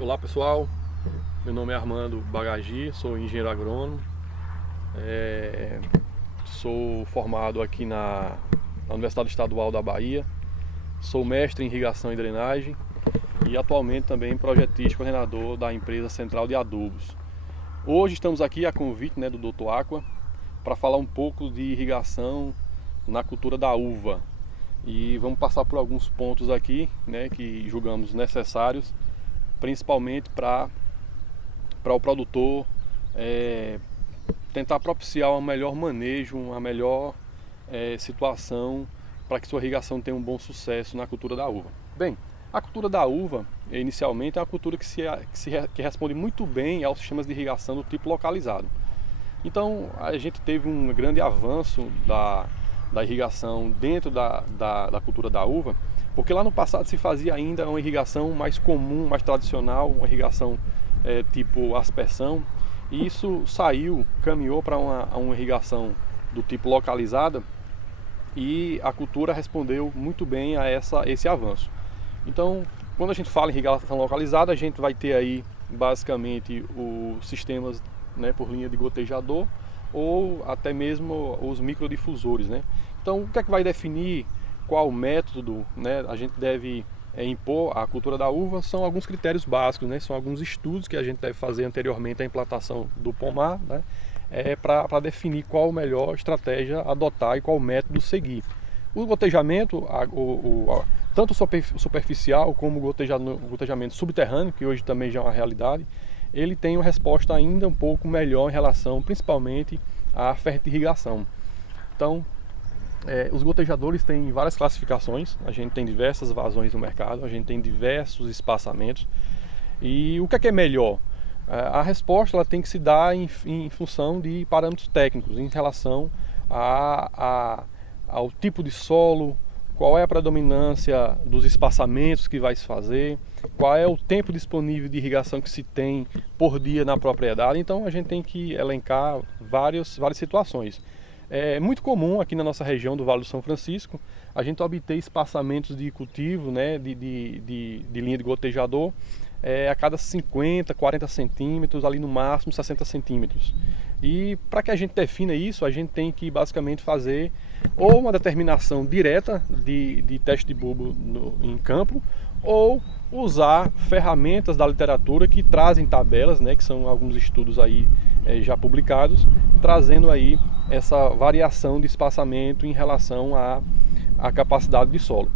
Olá pessoal, meu nome é Armando Bagagi, sou engenheiro agrônomo, sou formado aqui na Universidade Estadual da Bahia, sou mestre em irrigação e drenagem e atualmente também projetista e coordenador da empresa Central de Adubos. Hoje estamos aqui a convite do Dr. Aqua para falar um pouco de irrigação na cultura da uva e vamos passar por alguns pontos aqui que julgamos necessários, principalmente para o produtor tentar propiciar um melhor manejo, uma melhor situação para que sua irrigação tenha um bom sucesso na cultura da uva. Bem, a cultura da uva, inicialmente, é uma cultura que responde muito bem aos sistemas de irrigação do tipo localizado. Então, a gente teve um grande avanço da irrigação dentro da cultura da uva, porque lá no passado se fazia ainda uma irrigação mais comum, mais tradicional, uma irrigação tipo aspersão, e isso caminhou para uma irrigação do tipo localizada, e a cultura respondeu muito bem a esse avanço. Então, quando a gente fala em irrigação localizada, a gente vai ter aí basicamente os sistemas por linha de gotejador ou até mesmo os microdifusores. Então, o que é que vai definir qual método a gente deve impor à cultura da uva? São alguns critérios básicos, são alguns estudos que a gente deve fazer anteriormente à implantação do pomar, para definir qual a melhor estratégia adotar e qual método seguir. O gotejamento, tanto superficial como o gotejamento subterrâneo, que hoje também já é uma realidade, ele tem uma resposta ainda um pouco melhor em relação principalmente à fertirrigação. Então, os gotejadores têm várias classificações, a gente tem diversas vazões no mercado, a gente tem diversos espaçamentos. E o que é melhor? A resposta ela tem que se dar em função de parâmetros técnicos, em relação ao tipo de solo, qual é a predominância dos espaçamentos que vai se fazer, qual é o tempo disponível de irrigação que se tem por dia na propriedade. Então a gente tem que elencar várias situações. É muito comum aqui na nossa região do Vale do São Francisco a gente obter espaçamentos de cultivo de linha de gotejador a cada 50, 40 centímetros, ali no máximo 60 centímetros. E para que a gente defina isso, a gente tem que basicamente fazer ou uma determinação direta de teste de bulbo em campo, ou usar ferramentas da literatura que trazem tabelas, que são alguns estudos aí já publicados, trazendo aí essa variação de espaçamento em relação à capacidade de solo.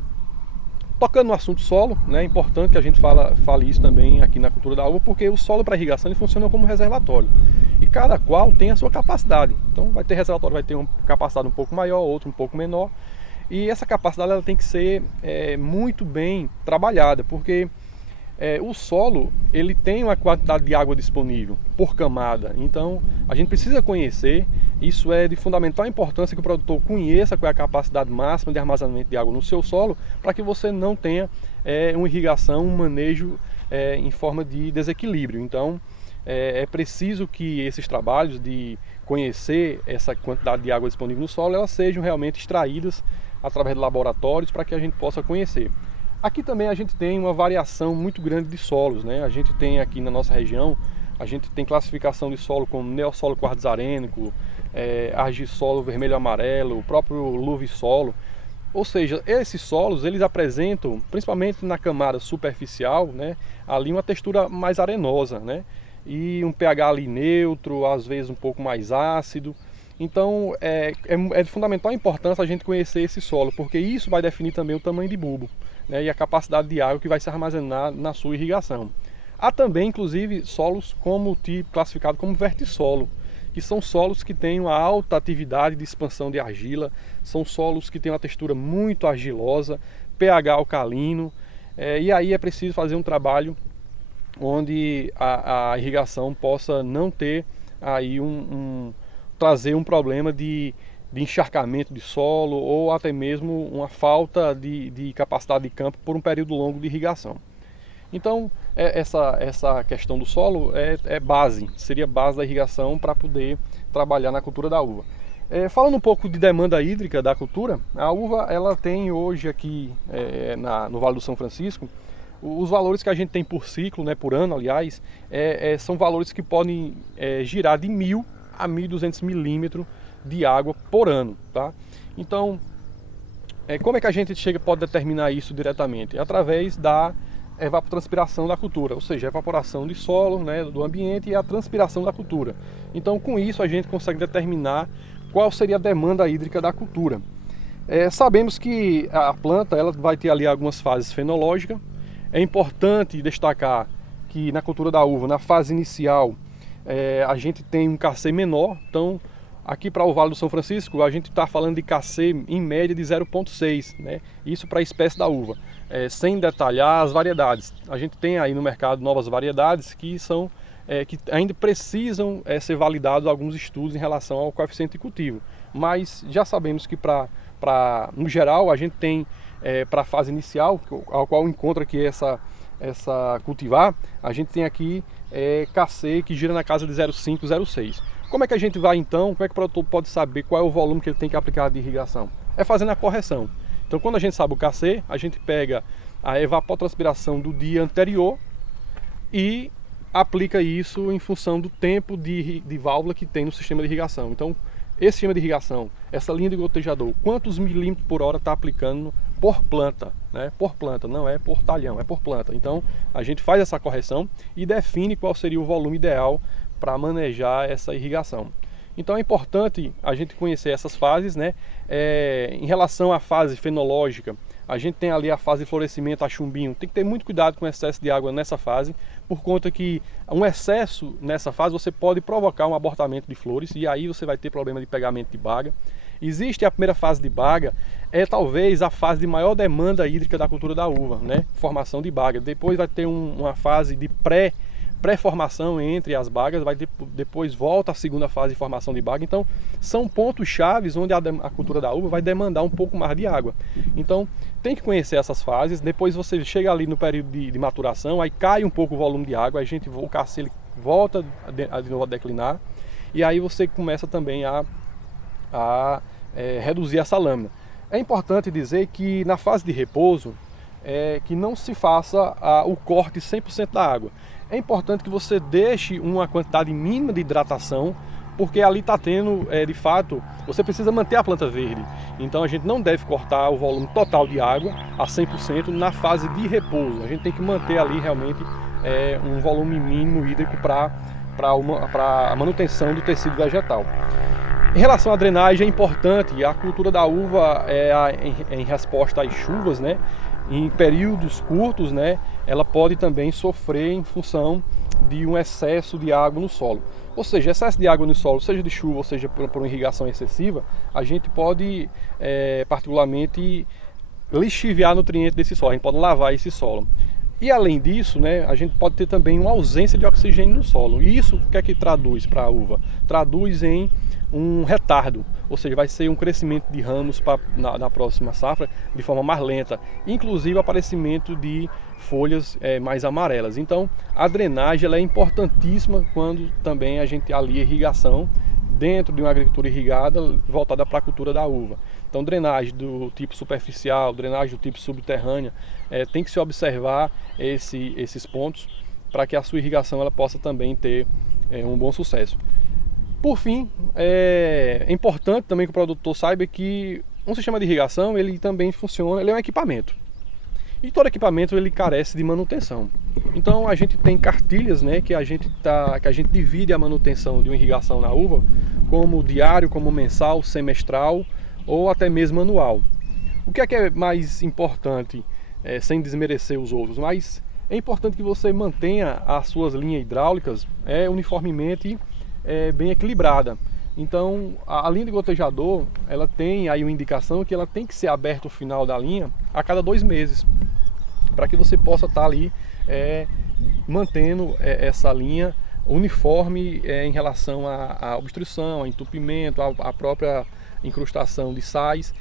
Tocando no assunto solo, é importante que a gente fale isso também aqui na cultura da uva, porque o solo para irrigação ele funciona como reservatório. E cada qual tem a sua capacidade. Então vai ter reservatório, vai ter uma capacidade um pouco maior, outro um pouco menor. E essa capacidade ela tem que ser muito bem trabalhada, porque o solo ele tem uma quantidade de água disponível por camada. Então a gente precisa conhecer, isso é de fundamental importância que o produtor conheça qual é a capacidade máxima de armazenamento de água no seu solo, para que você não tenha uma irrigação, um manejo em forma de desequilíbrio. Então é preciso que esses trabalhos de conhecer essa quantidade de água disponível no solo, elas sejam realmente extraídas através de laboratórios para que a gente possa conhecer. Aqui também a gente tem uma variação muito grande de solos, A gente tem aqui na nossa região, a gente tem classificação de solo como neossolo quartzarênico, argissolo vermelho-amarelo, o próprio luvissolo. Ou seja, esses solos eles apresentam, principalmente na camada superficial, ali uma textura mais arenosa, e um pH ali neutro, às vezes um pouco mais ácido. Então é de fundamental importância a gente conhecer esse solo, porque isso vai definir também o tamanho de bulbo, e a capacidade de água que vai se armazenar na sua irrigação. Há também, inclusive, solos classificado como vertissolo, que são solos que têm uma alta atividade de expansão de argila, são solos que têm uma textura muito argilosa, pH alcalino, e aí é preciso fazer um trabalho onde a irrigação possa não ter aí trazer um problema de encharcamento de solo ou até mesmo uma falta de capacidade de campo por um período longo de irrigação. Então essa questão do solo seria base da irrigação para poder trabalhar na cultura da uva. Falando um pouco de demanda hídrica da cultura, a uva ela tem hoje aqui no Vale do São Francisco, os valores que a gente tem por ciclo, né, por ano aliás, são valores que podem girar de 1.000 a 1.200 milímetros de água por ano, tá? Então, como é que a gente pode determinar isso diretamente? Através da evapotranspiração da cultura, ou seja, a evaporação de solo, né, do ambiente, e a transpiração da cultura. Então, com isso a gente consegue determinar qual seria a demanda hídrica da cultura. Sabemos que a planta ela vai ter ali algumas fases fenológicas. É importante destacar que na cultura da uva, na fase inicial, a gente tem um KC menor. Então, aqui para o Vale do São Francisco, a gente está falando de KC em média de 0,6, né? Isso para a espécie da uva, sem detalhar as variedades. A gente tem aí no mercado novas variedades que ainda precisam ser validados alguns estudos em relação ao coeficiente de cultivo. Mas já sabemos que no geral a gente tem para a fase inicial, ao qual encontra aqui essa cultivar, a gente tem aqui KC que gira na casa de 0,5, 0,6. Como é que a gente vai então, como é que o produtor pode saber qual é o volume que ele tem que aplicar de irrigação? É fazendo a correção. Então quando a gente sabe o KC, a gente pega a evapotranspiração do dia anterior e aplica isso em função do tempo de válvula que tem no sistema de irrigação. Então esse sistema de irrigação, essa linha de gotejador, quantos milímetros por hora está aplicando por planta, né? Por planta, não é por talhão, é por planta. Então a gente faz essa correção e define qual seria o volume ideal para manejar essa irrigação. Então é importante a gente conhecer essas fases, né? Em relação à fase fenológica, a gente tem ali a fase de florescimento a chumbinho. Tem que ter muito cuidado com o excesso de água nessa fase, por conta que um excesso nessa fase você pode provocar um abortamento de flores e aí você vai ter problema de pegamento de baga. Existe a primeira fase de baga, talvez a fase de maior demanda hídrica da cultura da uva, né? Formação de baga. Depois vai ter uma fase de pré-formação entre as bagas, depois volta a segunda fase de formação de baga. Então são pontos chaves onde a cultura da uva vai demandar um pouco mais de água. Então tem que conhecer essas fases. Depois você chega ali no período de maturação, aí cai um pouco o volume de água, o KC ele volta de novo a declinar, e aí você começa também a reduzir essa lâmina. É importante dizer que na fase de repouso que não se faça o corte 100% da água. É importante que você deixe uma quantidade mínima de hidratação, porque ali está tendo, de fato, você precisa manter a planta verde. Então a gente não deve cortar o volume total de água a 100% na fase de repouso. A gente tem que manter ali realmente um volume mínimo hídrico para a manutenção do tecido vegetal. Em relação à drenagem, é importante, a cultura da uva em resposta às chuvas, né? Em períodos curtos, né, ela pode também sofrer em função de um excesso de água no solo. Ou seja, excesso de água no solo, seja de chuva ou seja por uma irrigação excessiva, a gente pode particularmente lixiviar nutrientes desse solo, a gente pode lavar esse solo. E além disso, né, a gente pode ter também uma ausência de oxigênio no solo. E isso o que é que traduz para a uva? Traduz em um retardo, ou seja, vai ser um crescimento de ramos na próxima safra de forma mais lenta, inclusive o aparecimento de folhas mais amarelas. Então a drenagem ela é importantíssima quando também a gente alia irrigação dentro de uma agricultura irrigada voltada para a cultura da uva. Então drenagem do tipo superficial, drenagem do tipo subterrânea, tem que se observar esses pontos para que a sua irrigação ela possa também ter um bom sucesso. Por fim, é importante também que o produtor saiba que um sistema de irrigação ele também funciona, ele é um equipamento. E todo equipamento ele carece de manutenção. Então a gente tem cartilhas, né, que a gente divide a manutenção de uma irrigação na uva como diário, como mensal, semestral ou até mesmo anual. O que é mais importante, sem desmerecer os outros, mas é importante que você mantenha as suas linhas hidráulicas uniformemente bem equilibrada. Então a linha de gotejador ela tem aí uma indicação que ela tem que ser aberta o final da linha a cada 2 meses, para que você possa estar ali mantendo essa linha uniforme em relação à obstrução, ao entupimento, à própria incrustação de sais.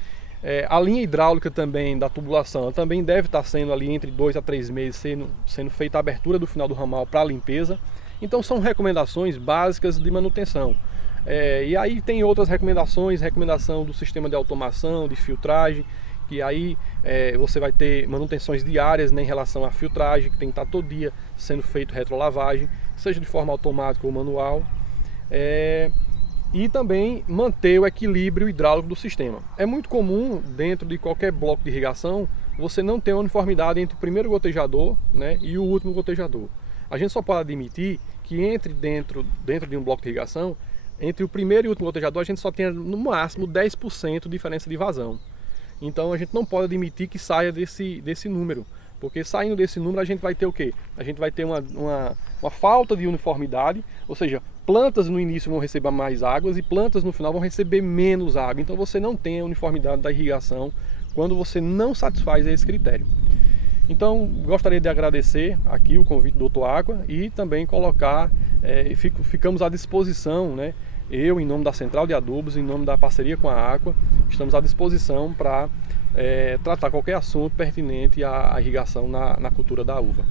A linha hidráulica também da tubulação, ela também deve estar sendo ali entre 2 a 3 meses sendo feita a abertura do final do ramal para limpeza. Então são recomendações básicas de manutenção. E aí tem outras recomendações, recomendação do sistema de automação, de filtragem, que aí você vai ter manutenções diárias, né, em relação à filtragem, que tem que estar todo dia sendo feito retrolavagem, seja de forma automática ou manual. E também manter o equilíbrio hidráulico do sistema. É muito comum, dentro de qualquer bloco de irrigação, você não ter uma uniformidade entre o primeiro gotejador, né, e o último gotejador. A gente só pode admitir que dentro de um bloco de irrigação, entre o primeiro e o último gotejador, a gente só tenha no máximo 10% de diferença de vazão. Então a gente não pode admitir que saia desse número, porque saindo desse número a gente vai ter o quê? A gente vai ter uma falta de uniformidade, ou seja, plantas no início vão receber mais águas e plantas no final vão receber menos água. Então você não tem a uniformidade da irrigação quando você não satisfaz esse critério. Então gostaria de agradecer aqui o convite do Dr. Aqua e também colocar, ficamos à disposição, né? Eu, em nome da Central de Adubos, em nome da parceria com a Aqua, estamos à disposição para tratar qualquer assunto pertinente à irrigação na cultura da uva.